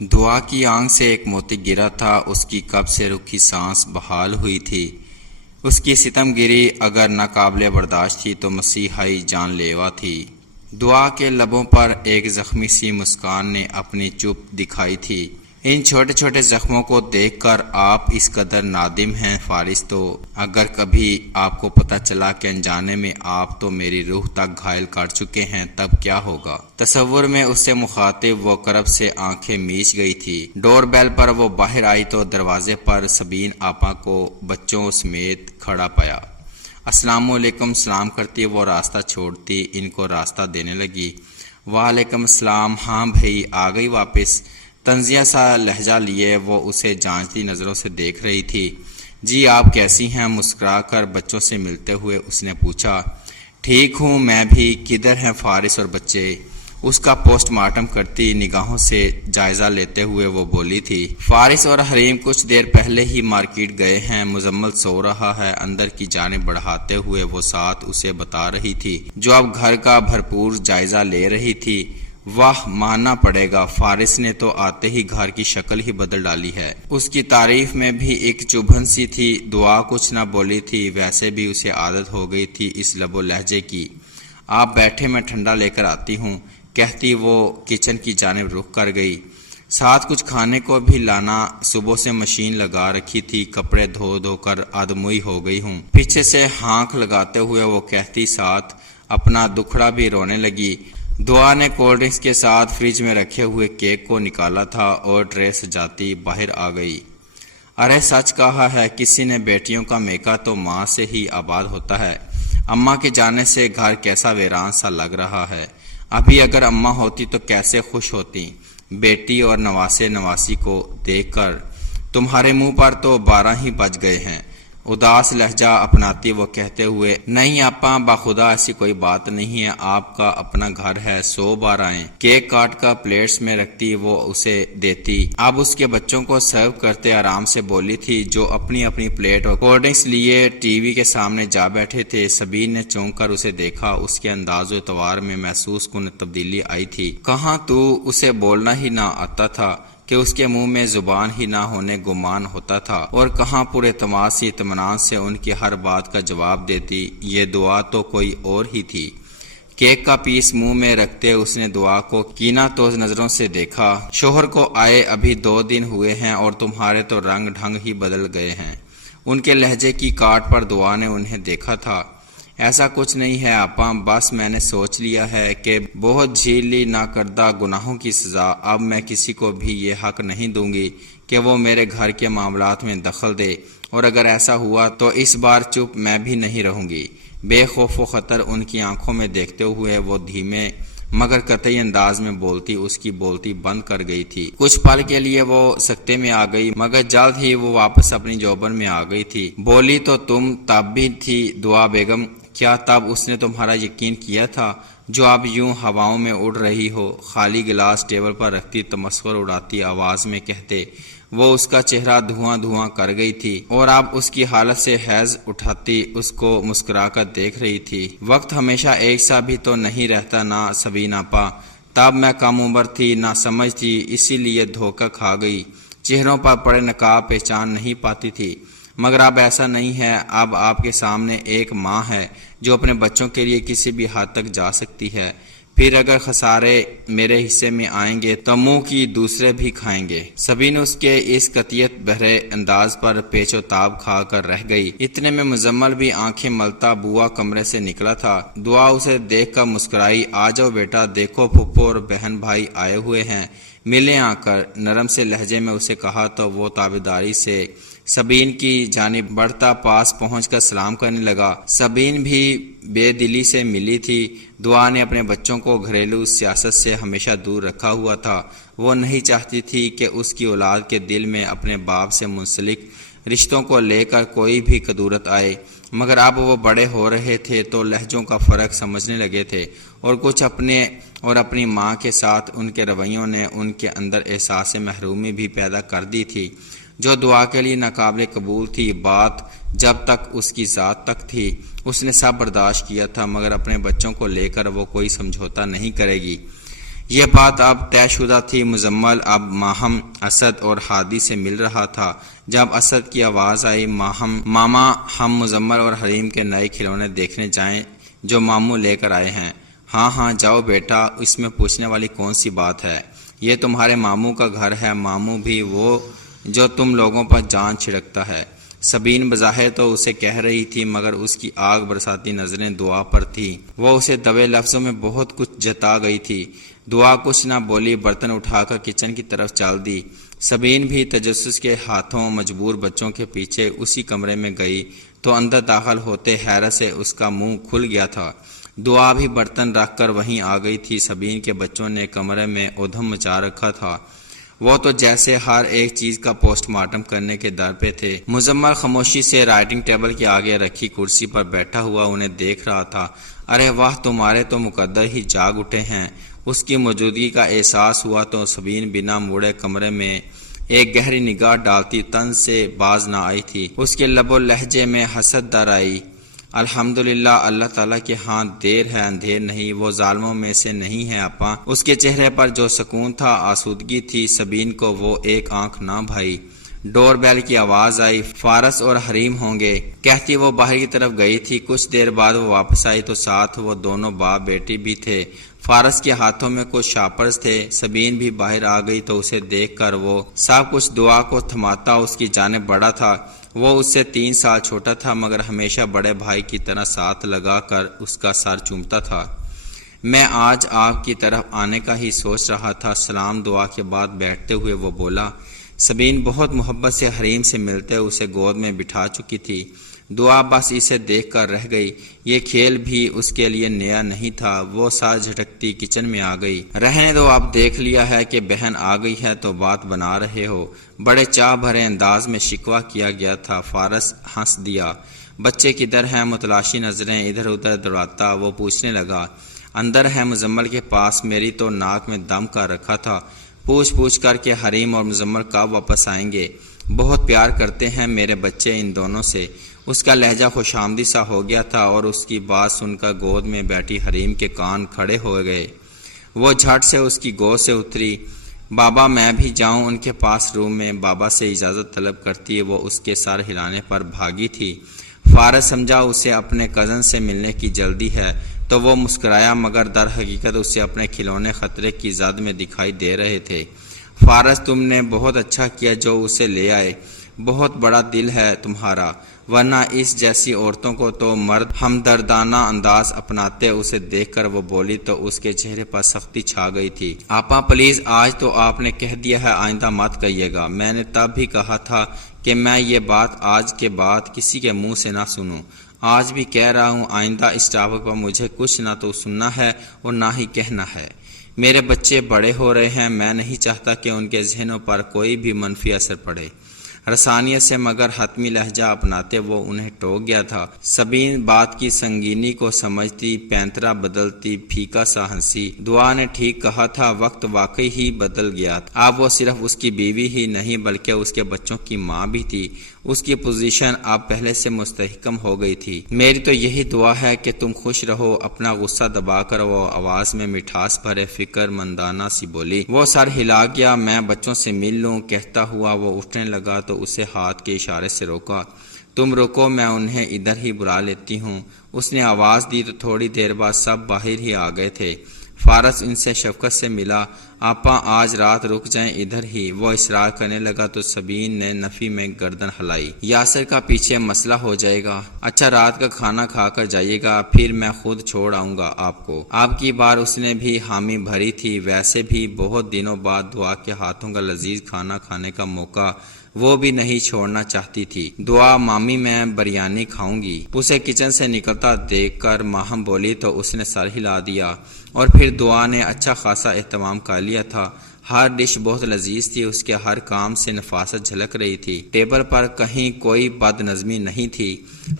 دعا کی آنکھ سے ایک موتی گرا تھا، اس کی کب سے رکی سانس بحال ہوئی تھی۔ اس کی ستم گیری اگر ناقابل برداشت تھی تو مسیحائی جان لیوا تھی۔ دعا کے لبوں پر ایک زخمی سی مسکان نے اپنی چپ دکھائی تھی۔ ان چھوٹے چھوٹے زخموں کو دیکھ کر آپ اس قدر نادم ہیں فارس، تو اگر کبھی آپ کو پتہ چلا کہ انجانے میں آپ تو میری روح تک گھائل کر چکے ہیں تب کیا ہوگا؟ تصور میں اس سے مخاطب وہ کرب سے آنکھیں میچ گئی تھی۔ ڈور بیل پر وہ باہر آئی تو دروازے پر سبین آپا کو بچوں سمیت کھڑا پایا۔ السلام علیکم سلام کرتی وہ راستہ چھوڑتی ان کو راستہ دینے لگی۔ وعلیکم السلام، ہاں بھائی آ گئی واپس؟ طنزیہ سا لہجہ لیے وہ اسے جانچتی نظروں سے دیکھ رہی تھی۔ جی آپ کیسی ہیں؟ مسکرا کر بچوں سے ملتے ہوئے اس نے پوچھا۔ ٹھیک ہوں میں بھی، کدھر ہیں فارس اور بچے؟ اس کا پوسٹ مارٹم کرتی نگاہوں سے جائزہ لیتے ہوئے وہ بولی تھی۔ فارس اور حریم کچھ دیر پہلے ہی مارکیٹ گئے ہیں، مزمل سو رہا ہے، اندر کی جانب بڑھاتے ہوئے وہ ساتھ اسے بتا رہی تھی جو اب گھر کا بھرپور جائزہ لے رہی تھی۔ واہ، ماننا پڑے گا، فارس نے تو آتے ہی گھر کی شکل ہی بدل ڈالی ہے۔ اس کی تعریف میں بھی ایک چبھن سی تھی۔ دعا کچھ نہ بولی تھی، ویسے بھی اسے عادت ہو گئی تھی اس لب و لہجے کی۔ آپ بیٹھے میں ٹھنڈا لے کر آتی ہوں، کہتی وہ کچن کی جانب رخ کر گئی۔ ساتھ کچھ کھانے کو بھی لانا، صبح سے مشین لگا رکھی تھی، کپڑے دھو دھو کر آدموئی ہو گئی ہوں۔ پیچھے سے ہانک لگاتے ہوئے وہ کہتی ساتھ اپنا دکھڑا بھی رونے لگی۔ دعا نے کولڈ ڈرنکس کے ساتھ فریج میں رکھے ہوئے کیک کو نکالا تھا اور ٹرے سجاتی باہر آ گئی۔ ارے سچ کہا ہے کسی نے، بیٹیوں کا میکا تو ماں سے ہی آباد ہوتا ہے۔ اماں کے جانے سے گھر کیسا ویران سا لگ رہا ہے۔ ابھی اگر اماں ہوتی تو کیسے خوش ہوتی بیٹی اور نواسے نواسی کو دیکھ کر۔ تمہارے منہ پر تو 12 ہی بج گئے ہیں، اداس لہجہ اپناتی وہ کہتے ہوئے۔ نہیں آپا، باخدا ایسی کوئی بات نہیں ہے، آپ کا اپنا گھر ہے، 100 بار آئیں۔ کیک کاٹ کر پلیٹس میں رکھتی وہ اسے دیتی۔ اب اس کے بچوں کو سرو کرتے آرام سے بولی تھی جو اپنی اپنی پلیٹ اور کولڈ ڈرنکس لیے ٹی وی کے سامنے جا بیٹھے تھے۔ سبین نے چونک کر اسے دیکھا، اس کے انداز و اعتبار میں محسوس کن تبدیلی آئی تھی۔ کہاں تو اسے بولنا ہی نہ آتا تھا کہ اس کے منہ میں زبان ہی نہ ہونے گمان ہوتا تھا، اور کہاں پورے اعتماد سے اطمینان سے ان کی ہر بات کا جواب دیتی۔ یہ دعا تو کوئی اور ہی تھی۔ کیک کا پیس منہ میں رکھتے اس نے دعا کو کینہ توز نظروں سے دیکھا۔ شوہر کو آئے ابھی 2 دن ہوئے ہیں اور تمہارے تو رنگ ڈھنگ ہی بدل گئے ہیں۔ ان کے لہجے کی کاٹ پر دعا نے انہیں دیکھا تھا۔ ایسا کچھ نہیں ہے آپا، بس میں نے سوچ لیا ہے کہ بہت جھیل لی نہ کردہ گناہوں کی سزا، اب میں کسی کو بھی یہ حق نہیں دوں گی کہ وہ میرے گھر کے معاملات میں دخل دے، اور اگر ایسا ہوا تو اس بار چپ میں بھی نہیں رہوں گی۔ بے خوف و خطر ان کی آنکھوں میں دیکھتے ہوئے وہ دھیمے مگر قطعی انداز میں بولتی اس کی بولتی بند کر گئی تھی۔ کچھ پل کے لیے وہ سکتے میں آ گئی مگر جلد ہی وہ واپس اپنی جوبن میں آ گئی تھی۔ بولی تو تم تب بھی تھی دعا بیگم، کیا تب اس نے تمہارا یقین کیا تھا جو اب یوں ہواؤں میں اڑ رہی ہو؟ خالی گلاس ٹیبل پر رکھتی تمسخر اڑاتی آواز میں کہتے وہ اس کا چہرہ دھواں دھواں کر گئی تھی، اور اب اس کی حالت سے حیض اٹھاتی اس کو مسکرا کر دیکھ رہی تھی۔ وقت ہمیشہ ایک سا بھی تو نہیں رہتا نا سبین آپا، تب میں کم عمر تھی، نہ سمجھ تھی، اسی لیے دھوکہ کھا گئی، چہروں پر پڑے نقاب پہچان نہیں پاتی تھی۔ مگر اب ایسا نہیں ہے، اب آپ کے سامنے ایک ماں ہے جو اپنے بچوں کے لیے کسی بھی حد تک جا سکتی ہے۔ پھر اگر خسارے میرے حصے میں آئیں گے تو منہ کی دوسرے بھی کھائیں گے۔ سبین اس کے اس قطعیت بھرے انداز پر پیچ و تاب کھا کر رہ گئی۔ اتنے میں مزمل بھی آنکھیں ملتا بوا کمرے سے نکلا تھا۔ دعا اسے دیکھ کر مسکرائی۔ آ جاؤ بیٹا، دیکھو پھپھو اور بہن بھائی آئے ہوئے ہیں، ملیں آ کر، نرم سے لہجے میں اسے کہا تو وہ تابعداری سے سبین کی جانب بڑھتا پاس پہنچ کر سلام کرنے لگا۔ سبین بھی بے دلی سے ملی تھی۔ دعا نے اپنے بچوں کو گھریلو سیاست سے ہمیشہ دور رکھا ہوا تھا۔ وہ نہیں چاہتی تھی کہ اس کی اولاد کے دل میں اپنے باپ سے منسلک رشتوں کو لے کر کوئی بھی کدورت آئے، مگر اب وہ بڑے ہو رہے تھے تو لہجوں کا فرق سمجھنے لگے تھے، اور کچھ اپنے اور اپنی ماں کے ساتھ ان کے رویوں نے ان کے اندر احساس محرومی بھی پیدا کر دی تھی جو دعا کے لیے ناقابل قبول تھی۔ بات جب تک اس کی ذات تک تھی اس نے سب برداشت کیا تھا، مگر اپنے بچوں کو لے کر وہ کوئی سمجھوتا نہیں کرے گی۔ یہ بات اب طے شدہ تھی۔ مزمل اب ماہم، اسد اور ہادی سے مل رہا تھا۔ جب اسد کی آواز آئی، ماما ہم مزمل اور حریم کے نئے کھلونے دیکھنے جائیں جو ماموں لے کر آئے ہیں۔ ہاں ہاں جاؤ بیٹا، اس میں پوچھنے والی کون سی بات ہے، یہ تمہارے ماموں کا گھر ہے، ماموں بھی وہ جو تم لوگوں پر جان چھڑکتا ہے۔ سبین بظاہر تو اسے کہہ رہی تھی، مگر اس کی آگ برساتی نظریں دعا پر تھیں۔ وہ اسے دبے لفظوں میں بہت کچھ جتا گئی تھی۔ دعا کچھ نہ بولی، برتن اٹھا کر کچن کی طرف چل دی۔ سبین بھی تجسس کے ہاتھوں مجبور بچوں کے پیچھے اسی کمرے میں گئی تو اندر داخل ہوتے حیرت سے اس کا منہ کھل گیا تھا۔ دعا بھی برتن رکھ کر وہیں آ گئی تھی۔ سبین کے بچوں نے کمرے میں ادھم مچا رکھا تھا، وہ تو جیسے ہر ایک چیز کا پوسٹ مارٹم کرنے کے در پہ تھے۔ مزمل خاموشی سے رائٹنگ ٹیبل کے آگے رکھی کرسی پر بیٹھا ہوا انہیں دیکھ رہا تھا۔ ارے واہ، تمہارے تو مقدر ہی جاگ اٹھے ہیں۔ اس کی موجودگی کا احساس ہوا تو سبین بنا موڑے کمرے میں ایک گہری نگاہ ڈالتی طنز سے باز نہ آئی تھی۔ اس کے لب و لہجے میں حسد در آئی۔ الحمدللہ، اللہ تعالیٰ کے ہاں دیر ہے اندھیر نہیں، وہ ظالموں میں سے نہیں ہے اپا۔ اس کے چہرے پر جو سکون تھا، آسودگی تھی، سبین کو وہ ایک آنکھ نہ بھائی۔ ڈور بیل کی آواز آئی، فارس اور حریم ہوں گے کہتی وہ باہر کی طرف گئی تھی۔ کچھ دیر بعد وہ واپس آئی تو ساتھ وہ دونوں باپ بیٹی بھی تھے۔ فارس کے ہاتھوں میں کچھ شاپرز تھے۔ سبین بھی باہر آ گئی تو اسے دیکھ کر وہ سب کچھ دعا کو تھماتا اس کی جانب بڑھا تھا۔ وہ اس سے 3 سال چھوٹا تھا، مگر ہمیشہ بڑے بھائی کی طرح ساتھ لگا کر اس کا سر چومتا تھا۔ میں آج آپ کی طرف آنے کا ہی سوچ رہا تھا۔ سلام دعا کے بعد بیٹھتے ہوئے وہ بولا۔ سبین بہت محبت سے حریم سے ملتے اسے گود میں بٹھا چکی تھی۔ دعا بس اسے دیکھ کر رہ گئی۔ یہ کھیل بھی اس کے لیے نیا نہیں تھا۔ وہ سر جھٹکتی کچن میں آ گئی۔ رہنے دو، اب دیکھ لیا ہے کہ بہن آ گئی ہے تو بات بنا رہے ہو، بڑے چاہ بھرے انداز میں شکوہ کیا گیا تھا۔ فارس ہنس دیا۔ بچے کدھر ہیں؟ متلاشی نظریں ادھر ادھر دوڑاتا وہ پوچھنے لگا۔ اندر ہے مزمل کے پاس، میری تو ناک میں دم کر رکھا تھا، پوچھ کر کے حریم اور مزمل کب واپس آئیں گے۔ بہت پیار کرتے ہیں میرے بچے ان دونوں سے۔ اس کا لہجہ خوش آمدی سا ہو گیا تھا اور اس کی بات سن کر گود میں بیٹھی حریم کے کان کھڑے ہو گئے۔ وہ جھٹ سے اس کی گود سے اتری۔ بابا میں بھی جاؤں ان کے پاس روم میں؟ بابا سے اجازت طلب کرتی وہ اس کے سر ہلانے پر بھاگی تھی۔ فارس سمجھا اسے اپنے کزن سے ملنے کی جلدی ہے تو وہ مسکرایا، مگر در حقیقت اسے اپنے کھلونے خطرے کی زد میں دکھائی دے رہے تھے۔ فارس تم نے بہت اچھا کیا جو اسے لے آئے، بہت بڑا دل ہے تمہارا، ورنہ اس جیسی عورتوں کو تو مرد ہمدردانہ انداز اپناتے۔ اسے دیکھ کر وہ بولی تو اس کے چہرے پر سختی چھا گئی تھی۔ آپا پلیز، آج تو آپ نے کہہ دیا ہے، آئندہ مت کہیے گا۔ میں نے تب بھی کہا تھا کہ میں یہ بات آج کے بعد کسی کے منہ سے نہ سنوں، آج بھی کہہ رہا ہوں، آئندہ اس ٹاپک پر مجھے کچھ نہ تو سننا ہے اور نہ ہی کہنا ہے۔ میرے بچے بڑے ہو رہے ہیں، میں نہیں چاہتا کہ ان کے ذہنوں پر کوئی بھی منفی اثر پڑے۔ رسانیت سے مگر حتمی لہجہ اپناتے وہ انہیں ٹوک گیا تھا۔ سبین بات کی سنگینی کو سمجھتی پینترا بدلتی پھیکا سا ہنسی۔ دعا نے ٹھیک کہا تھا، وقت واقعی ہی بدل گیا۔ اب وہ صرف اس کی بیوی ہی نہیں بلکہ اس کے بچوں کی ماں بھی تھی۔ اس کی پوزیشن اب پہلے سے مستحکم ہو گئی تھی۔ میری تو یہی دعا ہے کہ تم خوش رہو۔ اپنا غصہ دبا کر وہ آواز میں مٹھاس بھرے فکر مندانہ سی بولی۔ وہ سر ہلا گیا۔ میں بچوں سے مل لوں کہتا ہوا وہ اٹھنے لگا تو اسے ہاتھ کے اشارے سے روکا۔ تم رکو، میں انہیں ادھر ہی بلا لیتی ہوں۔ اس نے آواز دی تو تھوڑی دیر بعد سب باہر ہی آ گئے تھے۔ فارس ان سے شفقت سے ملا۔ آپا آج رات رک جائیں ادھر ہی، وہ اصرار کرنے لگا تو سبین نے نفی میں گردن ہلائی۔ یاسر کا پیچھے مسئلہ ہو جائے گا۔ اچھا رات کا کھانا کھا کر جائیے گا، پھر میں خود چھوڑ آؤں گا آپ کو۔ اب کی بار اس نے بھی حامی بھری تھی۔ ویسے بھی بہت دنوں بعد دعا کے ہاتھوں کا لذیذ کھانا کھانے کا موقع وہ بھی نہیں چھوڑنا چاہتی تھی۔ دعا مامی میں بریانی کھاؤں گی۔ اسے کچن سے نکلتا دیکھ کر ماہم بولی تو اس نے سر ہلا دیا، اور پھر دعا نے اچھا خاصا اہتمام کر لیا تھا۔ ہر ڈش بہت لذیذ تھی، اس کے ہر کام سے نفاست جھلک رہی تھی۔ ٹیبل پر کہیں کوئی بد نظمی نہیں تھی۔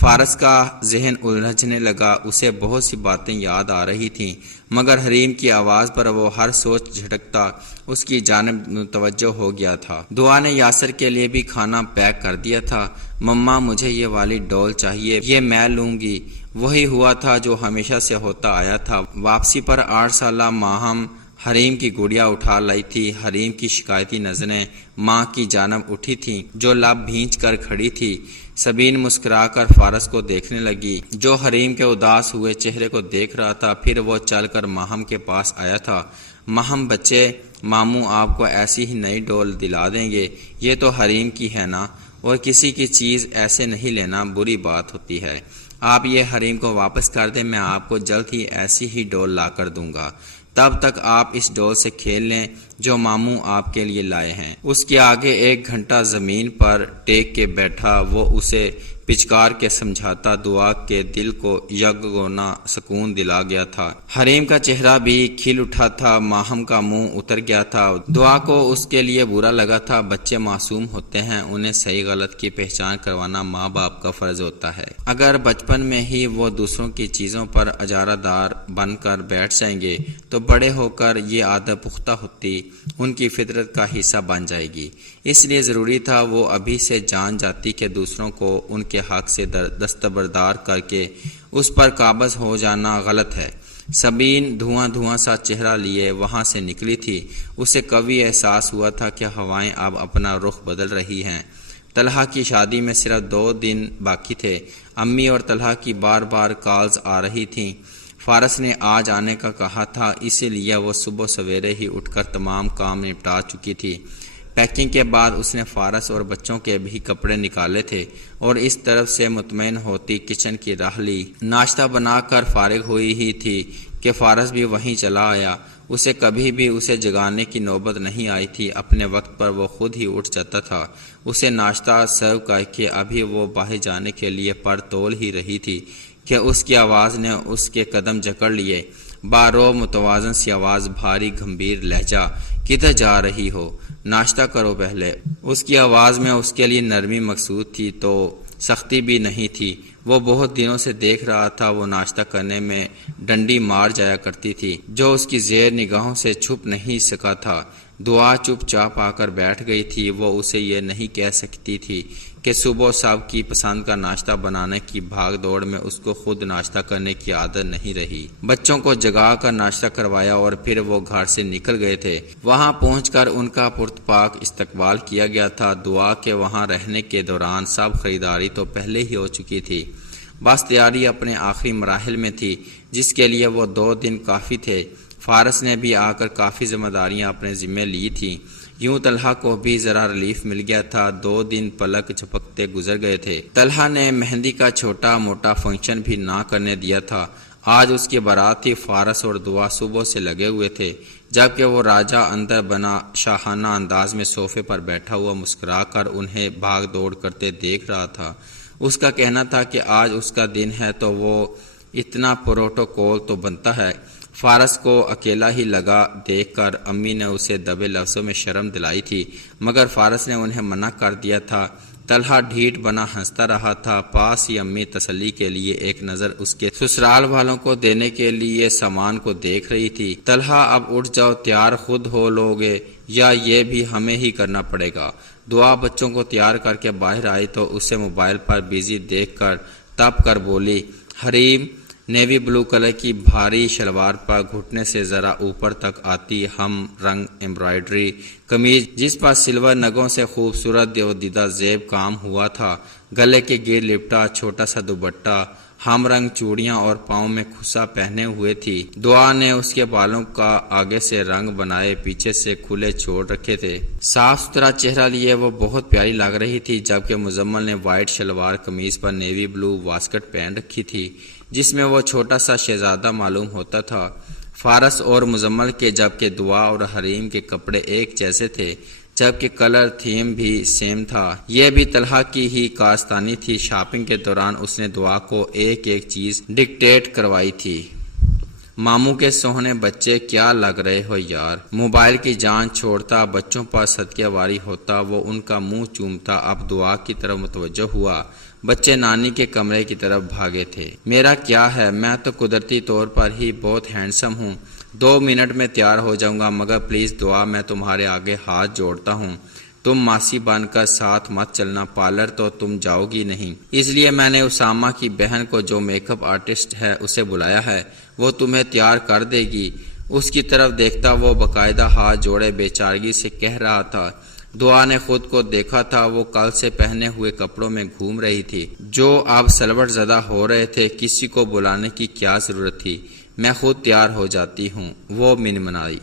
فارس کا ذہن الجھنے لگا، اسے بہت سی باتیں یاد آ رہی تھیں، مگر حریم کی آواز پر وہ ہر سوچ جھٹکتا اس کی جانب متوجہ ہو گیا تھا۔ دعا نے یاسر کے لیے بھی کھانا پیک کر دیا تھا۔ مما مجھے یہ والی ڈول چاہیے، یہ میں لوں گی۔ وہی ہوا تھا جو ہمیشہ سے ہوتا آیا تھا۔ واپسی پر 8 سالہ ماہم حریم کی گڑیا اٹھا لائی تھی۔ حریم کی شکایتی نظریں ماں کی جانب اٹھی تھیں جو لب بھینچ کر کھڑی تھی۔ سبین مسکرا کر فارس کو دیکھنے لگی جو حریم کے اداس ہوئے چہرے کو دیکھ رہا تھا۔ پھر وہ چل کر ماہم کے پاس آیا تھا۔ ماہم بچے، ماموں آپ کو ایسی ہی نئی ڈول دلا دیں گے، یہ تو حریم کی ہے نا، اور کسی کی چیز ایسے نہیں لینا بری بات ہوتی ہے۔ آپ یہ حریم کو واپس کر دیں، میں آپ کو جلد ہی ایسی ہی ڈول لا کر دوں گا، تب تک آپ اس ڈول سے کھیل لیں جو ماموں آپ کے لیے لائے ہیں۔ اس کے آگے 1 گھنٹہ زمین پر ٹیک کے بیٹھا وہ اسے پچکار کے سمجھاتا دعا کے دل کو یکگونا سکون دلا گیا تھا۔ حریم کا چہرہ بھی کھل اٹھا تھا، ماہم کا منہ اتر گیا تھا۔ دعا کو اس کے لیے برا لگا تھا۔ بچے معصوم ہوتے ہیں، انہیں صحیح غلط کی پہچان کروانا ماں باپ کا فرض ہوتا ہے۔ اگر بچپن میں ہی وہ دوسروں کی چیزوں پر اجارہ دار بن کر بیٹھ جائیں گے تو بڑے ہو کر یہ عادت پختہ ہوتی ان کی فطرت کا حصہ بن جائے گی۔ اس لیے ضروری تھا وہ ابھی سے جان جاتی کہ دوسروں کو ان کے حق سے دستبردار کر کے اس پر قابض ہو جانا غلط ہے۔ سبین دھواں سا چہرہ لیے وہاں سے نکلی تھی۔ اسے کبھی احساس ہوا تھا کہ ہوائیں اب اپنا رخ بدل رہی ہیں۔ طلحہ کی شادی میں صرف 2 دن باقی تھے۔ امی اور طلحہ کی بار بار کالز آ رہی تھیں۔ فارس نے آج آنے کا کہا تھا، اسی لیے وہ صبح سویرے ہی اٹھ کر تمام کام نپٹا چکی تھی۔ پیکنگ کے بعد اس نے فارس اور بچوں کے بھی کپڑے نکالے تھے اور اس طرف سے مطمئن ہوتی کچن کی راہ لی۔ ناشتہ بنا کر فارغ ہوئی ہی تھی کہ فارس بھی وہیں چلا آیا۔ اسے کبھی بھی اسے جگانے کی نوبت نہیں آئی تھی، اپنے وقت پر وہ خود ہی اٹھ جاتا تھا۔ اسے ناشتہ سرو کر کے ابھی وہ باہر جانے کے لیے پر تول ہی رہی تھی کہ اس کی آواز نے اس کے قدم جکڑ لیے۔ بارو متوازن سی آواز، بھاری گمبھیر لہجہ، کدھر جا رہی ہو؟ ناشتہ کرو پہلے۔ اس کی آواز میں اس کے لیے نرمی مقصود تھی تو سختی بھی نہیں تھی۔ وہ بہت دنوں سے دیکھ رہا تھا وہ ناشتہ کرنے میں ڈنڈی مار جایا کرتی تھی جو اس کی زیر نگاہوں سے چھپ نہیں سکا تھا۔ دعا چپ چاپ آ کر بیٹھ گئی تھی۔ وہ اسے یہ نہیں کہہ سکتی تھی کہ صبح سب کی پسند کا ناشتہ بنانے کی بھاگ دوڑ میں اس کو خود ناشتہ کرنے کی عادت نہیں رہی۔ بچوں کو جگا کر ناشتہ کروایا اور پھر وہ گھر سے نکل گئے تھے۔ وہاں پہنچ کر ان کا پرتپاک استقبال کیا گیا تھا۔ دعا کے وہاں رہنے کے دوران سب خریداری تو پہلے ہی ہو چکی تھی، بس تیاری اپنے آخری مراحل میں تھی جس کے لیے وہ 2 دن کافی تھے۔ فارس نے بھی آ کر کافی ذمہ داریاں اپنے ذمہ لی تھیں۔ یوں طلحہ کو بھی ذرا ریلیف مل گیا تھا۔ 2 دن پلک جھپکتے گزر گئے تھے۔ طلحہ نے مہندی کا چھوٹا موٹا فنکشن بھی نہ کرنے دیا تھا۔ آج اس کی بارات تھی۔ فارس اور دعا صبح سے لگے ہوئے تھے، جبکہ وہ راجہ اندر بنا شاہانہ انداز میں صوفے پر بیٹھا ہوا مسکرا کر انہیں بھاگ دوڑ کرتے دیکھ رہا تھا۔ اس کا کہنا تھا کہ آج اس کا دن ہے تو وہ اتنا پروٹوکول تو بنتا ہے۔ فارس کو اکیلا ہی لگا دیکھ کر امی نے اسے دبے لفظوں میں شرم دلائی تھی، مگر فارس نے انہیں منع کر دیا تھا۔ طلحہ ڈھیٹ بنا ہنستا رہا تھا۔ پاس ہی امی تسلی کے لیے ایک نظر اس کے سسرال والوں کو دینے کے لیے سامان کو دیکھ رہی تھی۔ طلحہ اب اٹھ جاؤ، تیار خود ہو لوگے یا یہ بھی ہمیں ہی کرنا پڑے گا؟ دعا بچوں کو تیار کر کے باہر آئی تو اسے موبائل پر بیزی دیکھ کر تپ کر بولی۔ حریم نیوی بلو کلر کی بھاری شلوار پر گھٹنے سے ذرا اوپر تک آتی ہم رنگ ایمبرائڈری قمیض جس پر سلور نگوں سے خوبصورت دیدہ زیب کام ہوا تھا، گلے کے گر لپٹا چھوٹا سا دوپٹہ، ہم رنگ چوڑیاں اور پاؤں میں کھسا پہنے ہوئے تھی۔ دعا نے اس کے بالوں کا آگے سے رنگ بنائے پیچھے سے کھلے چھوڑ رکھے تھے۔ صاف ستھرا چہرہ لیے وہ بہت پیاری لگ رہی تھی، جبکہ مزمل نے وائٹ شلوار قمیض پر نیوی بلو واسکٹ پہن رکھی تھی جس میں وہ چھوٹا سا شہزادہ معلوم ہوتا تھا۔ فارس اور مزمل کے جبکہ دعا اور حریم کے کپڑے ایک جیسے تھے، جبکہ کلر تھیم بھی سیم تھا۔ یہ بھی طلحہ کی ہی کارستانی تھی۔ شاپنگ کے دوران اس نے دعا کو ایک ایک چیز ڈکٹیٹ کروائی تھی۔ ماموں کے سوہنے بچے کیا لگ رہے ہو یار۔ موبائل کی جان چھوڑتا بچوں پر صدقے واری ہوتا وہ ان کا منہ چومتا۔ اب دعا کی طرف متوجہ ہوا۔ بچے نانی کے کمرے کی طرف بھاگے تھے۔ میرا کیا ہے، میں تو قدرتی طور پر ہی بہت ہینڈسم ہوں، 2 منٹ میں تیار ہو جاؤں گا، مگر پلیز دعا میں تمہارے آگے ہاتھ جوڑتا ہوں، تم ماسی بن کر ساتھ مت چلنا، پارلر تو تم جاؤ گی نہیں۔ اس لیے میں نے اسامہ کی بہن کو جو میک اپ آرٹسٹ ہے اسے بلایا ہے، وہ تمہیں تیار کر دے گی۔ اس کی طرف دیکھتا وہ باقاعدہ ہاتھ جوڑے بے چارگی سے کہہ رہا تھا، دعا نے خود کو دیکھا تھا، وہ کل سے پہنے ہوئے کپڑوں میں گھوم رہی تھی جو اب سلوٹ زدہ ہو رہے تھے۔ کسی کو بلانے کی کیا ضرورت تھی، میں خود تیار ہو جاتی ہوں، وہ منمنائی۔